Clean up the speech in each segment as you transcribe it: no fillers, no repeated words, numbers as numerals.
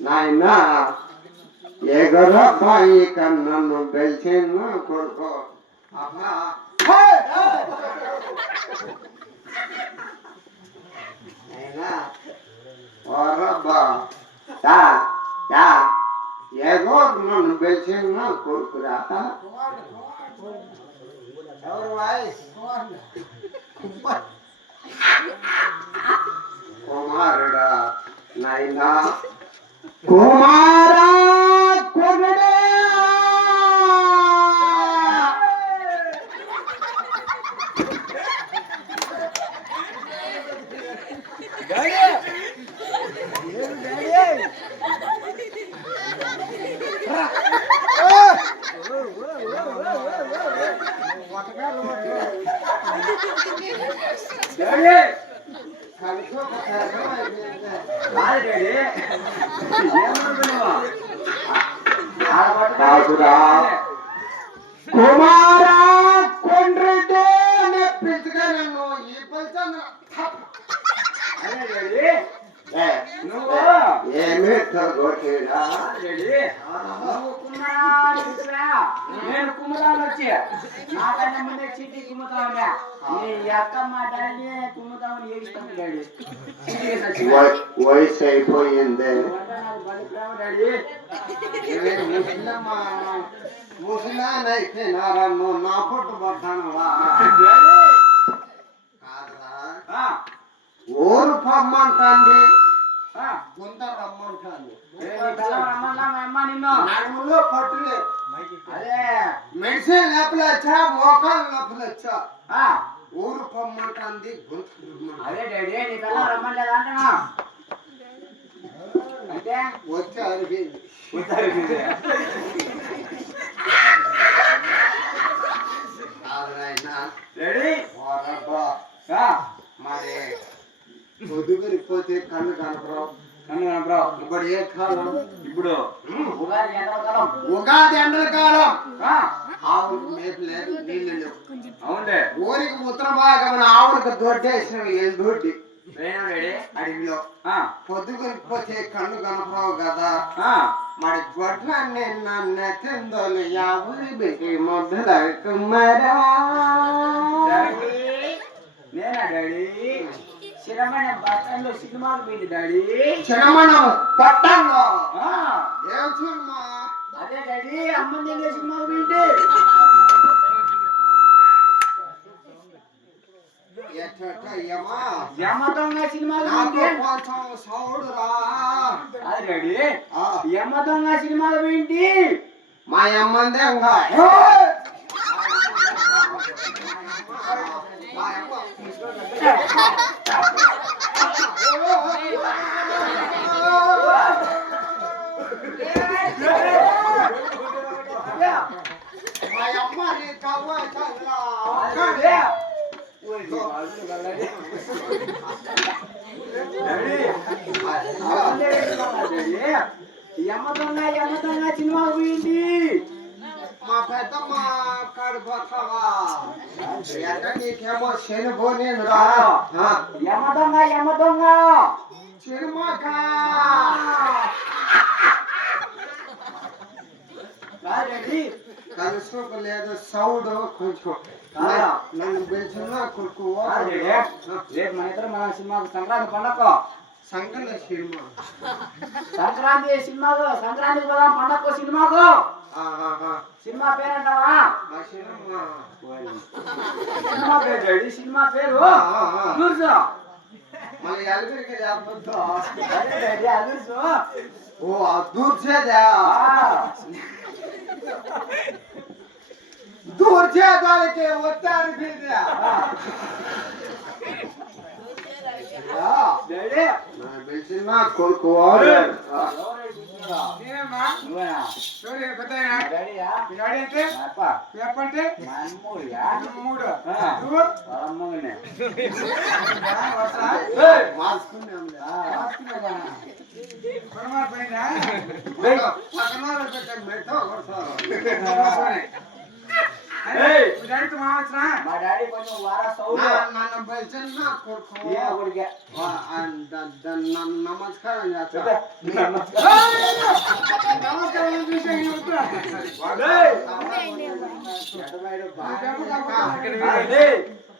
నాయనా ఎగరబాయి కన్నను బెల్చిన కొడుకో అబ్బా అయినా ఓరబ్బా దా దా ఏగో నన్ను బెల్చిన కొడుకురా ఎవరు వాయిస్ కుమారుడా నాయనా కుమారా కొడుడే కుమారా కొండ్రెడ్డి పిలుచుగా నన్ను ఈ పల్చంద్ర ఏమి నేను కుమ్ముదాను వచ్చి నాకన్నా ముందే చీటీ కుమ్ముతామా నీ అక్కమ్మ డాడీ కుమ్ముదామని ఏడుస్తాను డాడీ వయసు అయిపోయింది ముసలానైపోయినారా నువ్వు నా పొట్టు పడతానవా ఊరు పొమ్మంటాంది గుంత రమ్మంటాను నడుములో పట్టులే అదే మెడిసిన్ నొప్పులు వచ్చా మోకాలు నొప్పులు వచ్చా ఊరు పొమ్మంటాంది గుంత అదే డాడీ నీ పిల్ల రమ్మలేదు అంటున్నా అంటే వచ్చి అరిగింది మరి పొద్దుగురిపోతే కన్ను కనపరావు కన్ను కనపరావు ఇప్పుడు ఏ కాలం ఇప్పుడు ఉగాది ఎండాకాలం. ఉగాది ఎండల కాలం ఆ, ఆవులకు మేపు లేదు నీళ్లు లేవు. అవునులే. ఊరికి ఉత్తర భాగం ఆవులకు దొడ్డేసిన దొడ్డి వేణు రెడీ. అడవిలో ఆ, పొద్దుగురిపోతే కళ్ళు కనపరావు కదా. ఆ, మరి గొడ్లన్నీ నన్ను తిందోలు యావురి బిగి మొదల కుమ్మరా. డాడీ నేనా డాడీ? స్థిరమైన బస్ స్టాండ్ లో సినిమాకు పోయింది డాడీ. చిన్నమనం పట్టంలో ఆ, ఏం చూడమా అదే డాడీ అమ్మ నేను సినిమాకు పోయింది. ఎట్టయ్యమా యమదొంగ సినిమాకు నాకు పోయింది. కొంచెం సౌడురా. అది డాడీ ఆ, యమదొంగ సినిమాకు పోయింది. మా అమ్మందే ఇంకా మా అమ్మ మా అమ్మ నీ కవ్వ చల్లా. యమదొంగ యమదొంగ సినిమాకు పోయింది. మా పెద్దమ్మ కడుపోతావా ఎట్ట నీకేమో శనుభో నేను రా. యమదొంగ యమదొంగ చిరుమక డాడీ కలుసుకోక లేదు సౌడు కొంచెం నన్ను పిలిచిన కొడుకు రేపు మన ఇద్దరు మన సినిమాకు సంక్రాంతి పండగ. సంకల సినిమా సంక్రాంతి సినిమాకు సంక్రాంతికి పోదాం పండగ సినిమాకు. సినిమా పేరంటావా? ఆ సినిమా సినిమా పేరు డాడీ సినిమా పేరు చూసు. మళ్ళీ ఎలుగురికి చెప్పొద్దు. అదే డాడీ అదుర్సు. ఓ దూర్చేదా దూర్చేదానికి వచ్చారు బీదా. డాడీ నన్ను పిలిచిన కొడుకు మా డాడీ కొంచెం వారా సౌండ్ నన్ను పిలిచిన కొడుకు కొడుకే నమస్కారం చేస్తా.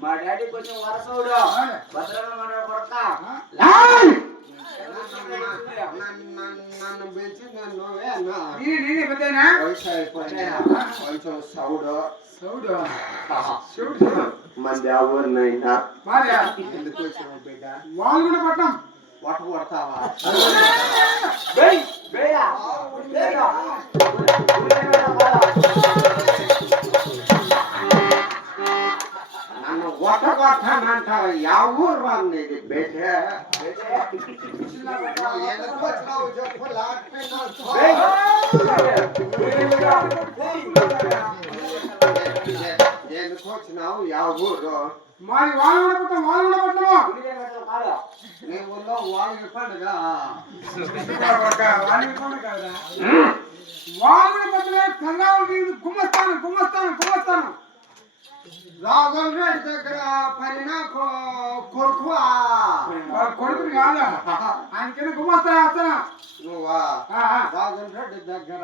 మా డాడీ కొంచెం వరసవుడు భద్రంగా మన కొడక. నన్ను పిలిచి నువ్వేనా వయసు అయిపోయినా కొంచెం సౌడు మంది ఎవరినైనా ఎందుకు వచ్చినావు బిడ్డ వాళ్ళు కూడా పట్టం వట కొడతావా నన్ను వట కొట్టానంటావా యా ఊరు రాంది ఇది బిడ్డ ఎందుకు వచ్చినావు చెప్పు ఎందుకు వచ్చినావు యా ఊరు మాది వాళ్ళు కూడా పట్టం వాళ్ళు కూడా పట్టము నీ ఊళ్ళో వాళ్ళకి పండుగ వాళ్ళు కూడా కాదా వాళ్ళు కూడా పట్టలే కంగారు గుమ్మస్తాను రాఘవ్ రెడ్డి దగ్గర పరిణా కొడుకువా వాళ్ళ కొడుకుని కాదా ఆయనకైనా గుమ్మస్తా వేస్తానా నువ్వా రాఘవ్ రెడ్డి దగ్గర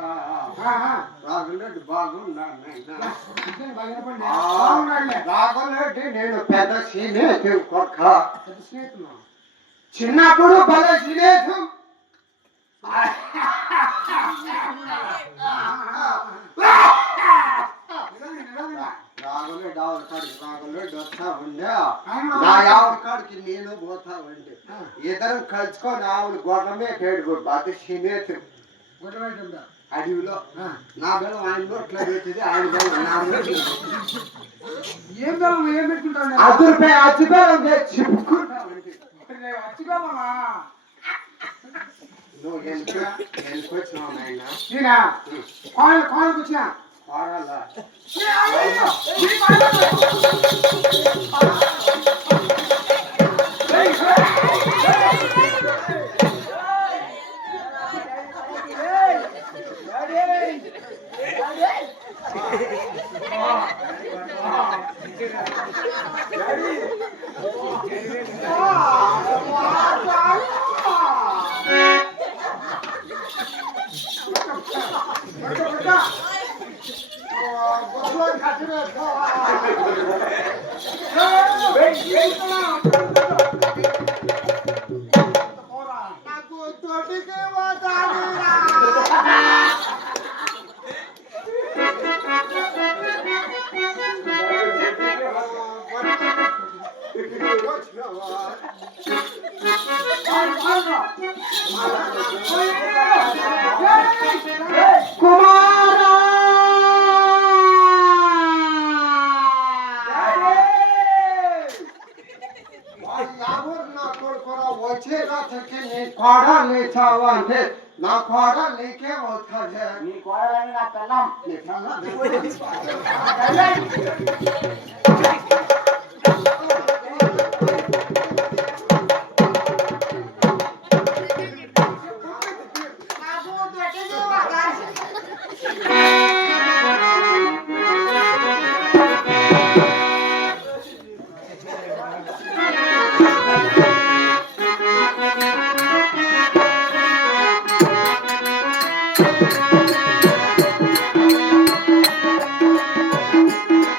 రాఘవ్ రెడ్డి బాగున్నాడు రాఘవ్ రెడ్డి నేను పెద్ద సీనియర్ కొడుక చిన్నప్పుడు భలే సీనియర్ రాఘవరెడ్డి ఆవిడ కాడికి రాఘవరెడ్డి వస్తా ఉండే నా ఆవిడ కాడికి నేను పోతా ఉండే ఇద్దరం కలుసుకొని ఆవిడ గొడవమే కేడు బాగా సీనియర్ అడవిలో నా బెల్లం ఆయన నోట్లో పెట్టింది ఆయన బెల్లం నా నోట్లో ఏం బెల్లం ఏం పెట్టుకుంటాను ₹10 అచ్చి బెల్లం చెప్పుకుంటా వచ్చిపోమా నువ్వు ఎందుకు వచ్చినావు నాయన నేనా కాళ్ళకు వచ్చినా వాడాలా గొడవ కట్టిన నాకు తోటికి పోతాడురా. కుమారా నా కొడుకురా వచ్చేలా నీ కోడ లేచావంటే నా కోడ నీకే అవుతుంది. నీ కోడలని నా పిల్లం నీ కన్నా